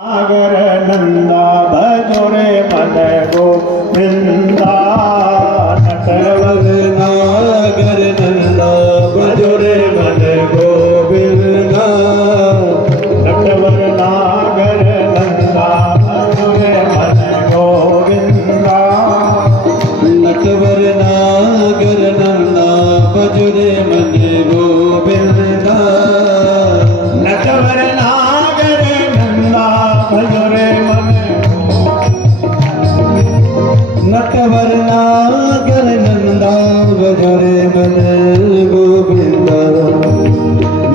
सागर नंदा भजोरे मन गोविंदा नटवर नागर नंदा भजोरे मन गोविंदा नटवर नागर नंदा भजोरे मन गोविंदा नटवर नागर नंदा भजोरे मन गोविंदा नटवर नागर नंदा भजोरे मन नटवर नागर नंदा भजोरे मन गोविंदा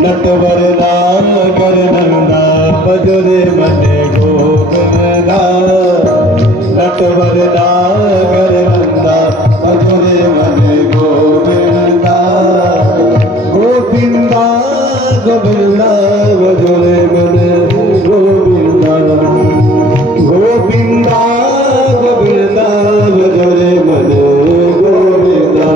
नटवर नागर नंदा भजोरे मन गोविंदा नटवर नागर नंदा भजोरे मन गोविंदा गोविंदा गोविंदा भजोरे मन गोविंदा गोविंदा गोविंदा भजोरे मन गोविंदा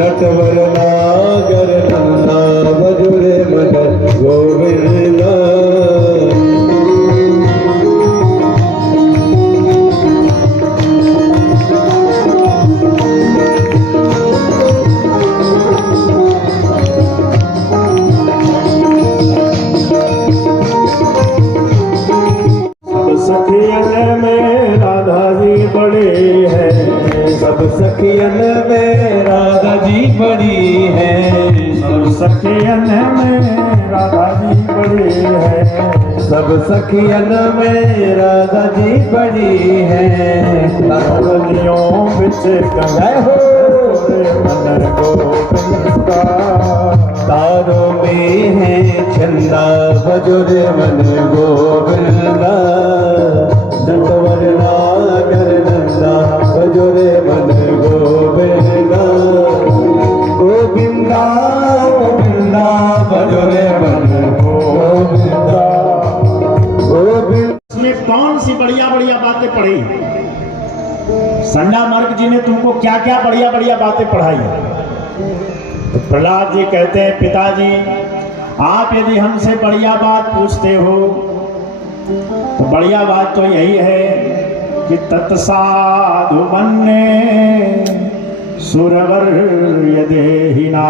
नटवर नागर नंदा भजोरे मन गोविंदा सखियन में राधा जी बड़ी है सब सखियन में राधा जी बड़ी है सब सखियन में राधा जी बड़ी है सब सखियन में राधा जी बड़ी है तारों बिच कहे हो मन गोविंदा तारों में है चंदा भजोरे मन गोविंदा नटवर नागर नंदा भजोरे मन गोविंदा गोविंदा गोविंदा भजोरे मन गोविंदा गोविंदा। इसमें कौन सी बढ़िया बढ़िया बातें पढ़ी? संडा मार्ग जी ने तुमको क्या क्या बढ़िया बढ़िया बातें पढ़ाई? तो प्रहलाद जी कहते हैं, पिताजी आप यदि हमसे बढ़िया बात पूछते हो तो बढ़िया बात तो यही है कि तत्साधु मन्ये सुरवर यदेहिना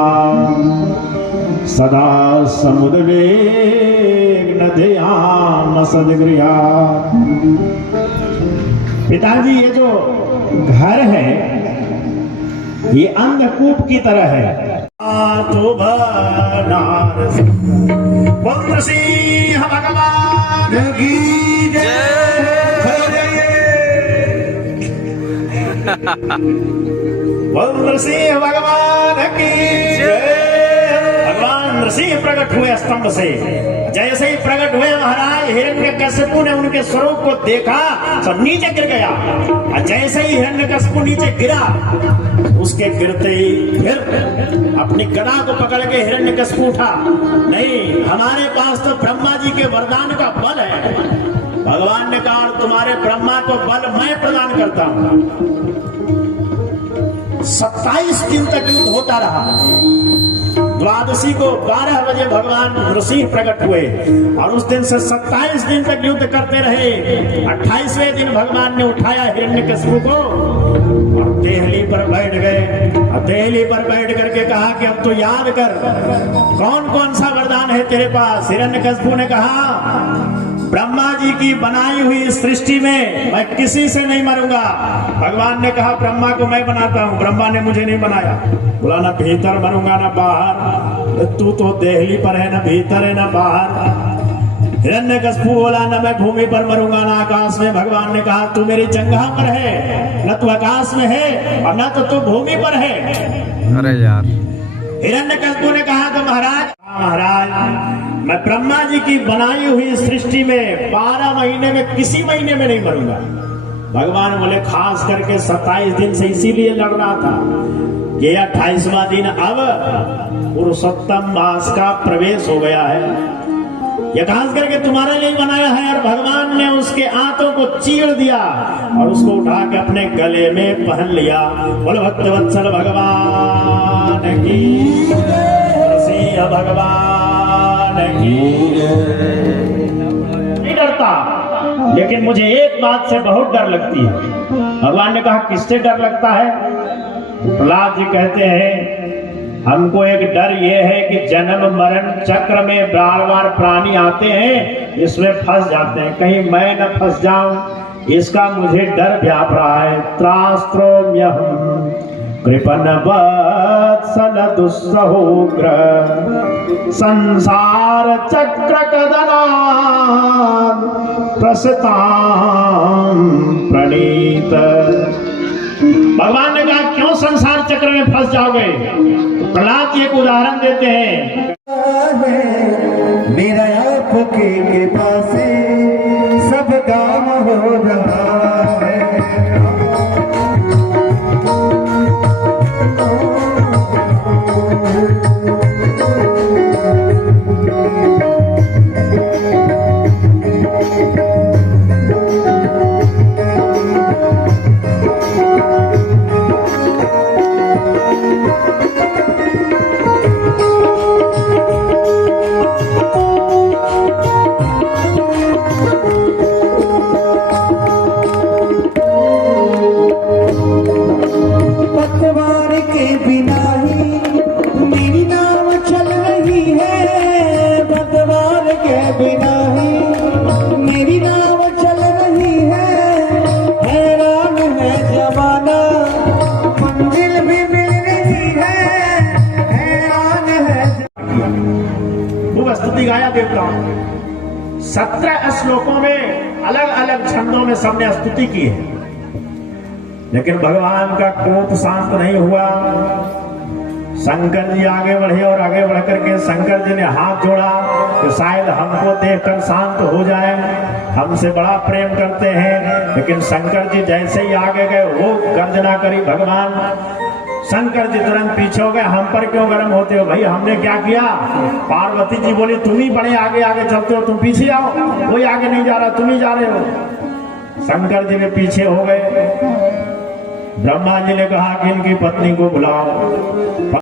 सदा समुद्वेग नद्याम सदगृहा। पिताजी ये जो घर है ये अंधकूप की तरह है। तो सिंह भगवान की जय। नृसिंह भगवान की जय। भगवान नृसिंह प्रकट हुए स्तंभ से। जैसे ही प्रकट हुए महाराज हिरण्यकशिपु ने उनके स्वरूप को देखा तो नीचे गिर गया। और जैसे ही हिरण्यकशिपु नीचे गिरा उसके गिरते ही फिर अपनी गदा को पकड़ के हिरण्यकशिपु उठा। नहीं, हमारे पास तो ब्रह्मा जी के वरदान का बल है। भगवान ने कहा तुम्हारे ब्रह्मा को बल मैं प्रदान करता हूं। 27 दिन तक युद्ध होता रहा। द्वादशी को 12 बजे भगवान नृसिंह प्रकट हुए और उस दिन से 27 दिन तक युद्ध करते रहे। 28वें दिन भगवान ने उठाया हिरण्यकशिपु को और देहली पर बैठ गए। और देहली पर बैठ करके कहा कि अब तो याद कर कौन कौन सा वरदान है तेरे पास। हिरण्यकशिपु ने कहा ब्रह्मा जी की बनाई हुई सृष्टि में मैं किसी से नहीं मरूंगा। भगवान ने कहा ब्रह्मा को मैं बनाता हूं, ब्रह्मा ने मुझे नहीं बनाया। बोला ना भीतर मरूंगा ना बाहर, तू तो देहली पर है, ना भीतर है ना बाहर। हिरण्यकशिपु बोला ना मैं भूमि पर मरूंगा ना आकाश में। भगवान ने कहा तू मेरी जंघा पर है, न तू आकाश में है और न तो तू भूमि पर है। अरे यार। हिरण्यकशिपु ने कहा तो महाराज मैं ब्रह्मा जी की बनाई हुई सृष्टि में 12 महीने में किसी महीने में नहीं मरूंगा। भगवान बोले खास करके 27 दिन से इसीलिए लड़ रहा था। ये 28वां दिन अब पुरुषोत्तम मास का प्रवेश हो गया है। ये खास करके तुम्हारे लिए बनाया है। और भगवान ने उसके आंतों को चीर दिया और उसको उठा के अपने गले में पहन लिया। बोलो भक्तवत्सल भगवान की, सिंह भगवान की। करता, लेकिन मुझे एक बात से बहुत डर लगती है। भगवान ने कहा किससे डर लगता है? प्रहलाद जी कहते हैं हमको एक डर ये है कि जन्म मरण चक्र में बार बार प्राणी आते हैं, इसमें फंस जाते हैं, कहीं मैं न फंस जाऊं, इसका मुझे डर व्याप रहा है। त्रास्त्रोम्यहम् कृपण वत्सल दुस्सहोग्र संसार चक्र कदनात् प्रसतां प्रणीत। भगवान ने कहा क्यों संसार चक्र में फंस जाओगे? प्रहलाद जी एक उदाहरण देते हैं, मेरा आपके कृपा से सब काम हो रहा है। पतवार के बिना ही मेरी नाव चल रही है, पतवार के बिना ही मेरी नाव चल रही है। हैरान है जमाना मंजिल भी मिल रही है, हैरान है। खूब स्तुति गाया देवताओं। 17 श्लोकों में अलग अलग छंदों में सबने स्तुति की है, लेकिन भगवान का कोप शांत नहीं हुआ। शंकर जी आगे बढ़े और आगे बढ़ करके शंकर जी ने हाथ जोड़ा कि शायद हमको देखकर शांत हो जाए, हमसे बड़ा प्रेम करते हैं। लेकिन शंकर जी जैसे ही आगे गए वो गर्जना करी भगवान। शंकर जी तुरंत पीछे हो गए, हम पर क्यों गर्म होते हो भाई, हमने क्या किया? पार्वती जी बोली तुम ही बड़े आगे आगे चलते हो, तुम पीछे आओ, कोई आगे नहीं जा रहा, तुम ही जा रहे हो। शंकर जी के पीछे हो गए। ब्रह्मा जी ने कहा कि इनकी पत्नी को बुलाओ।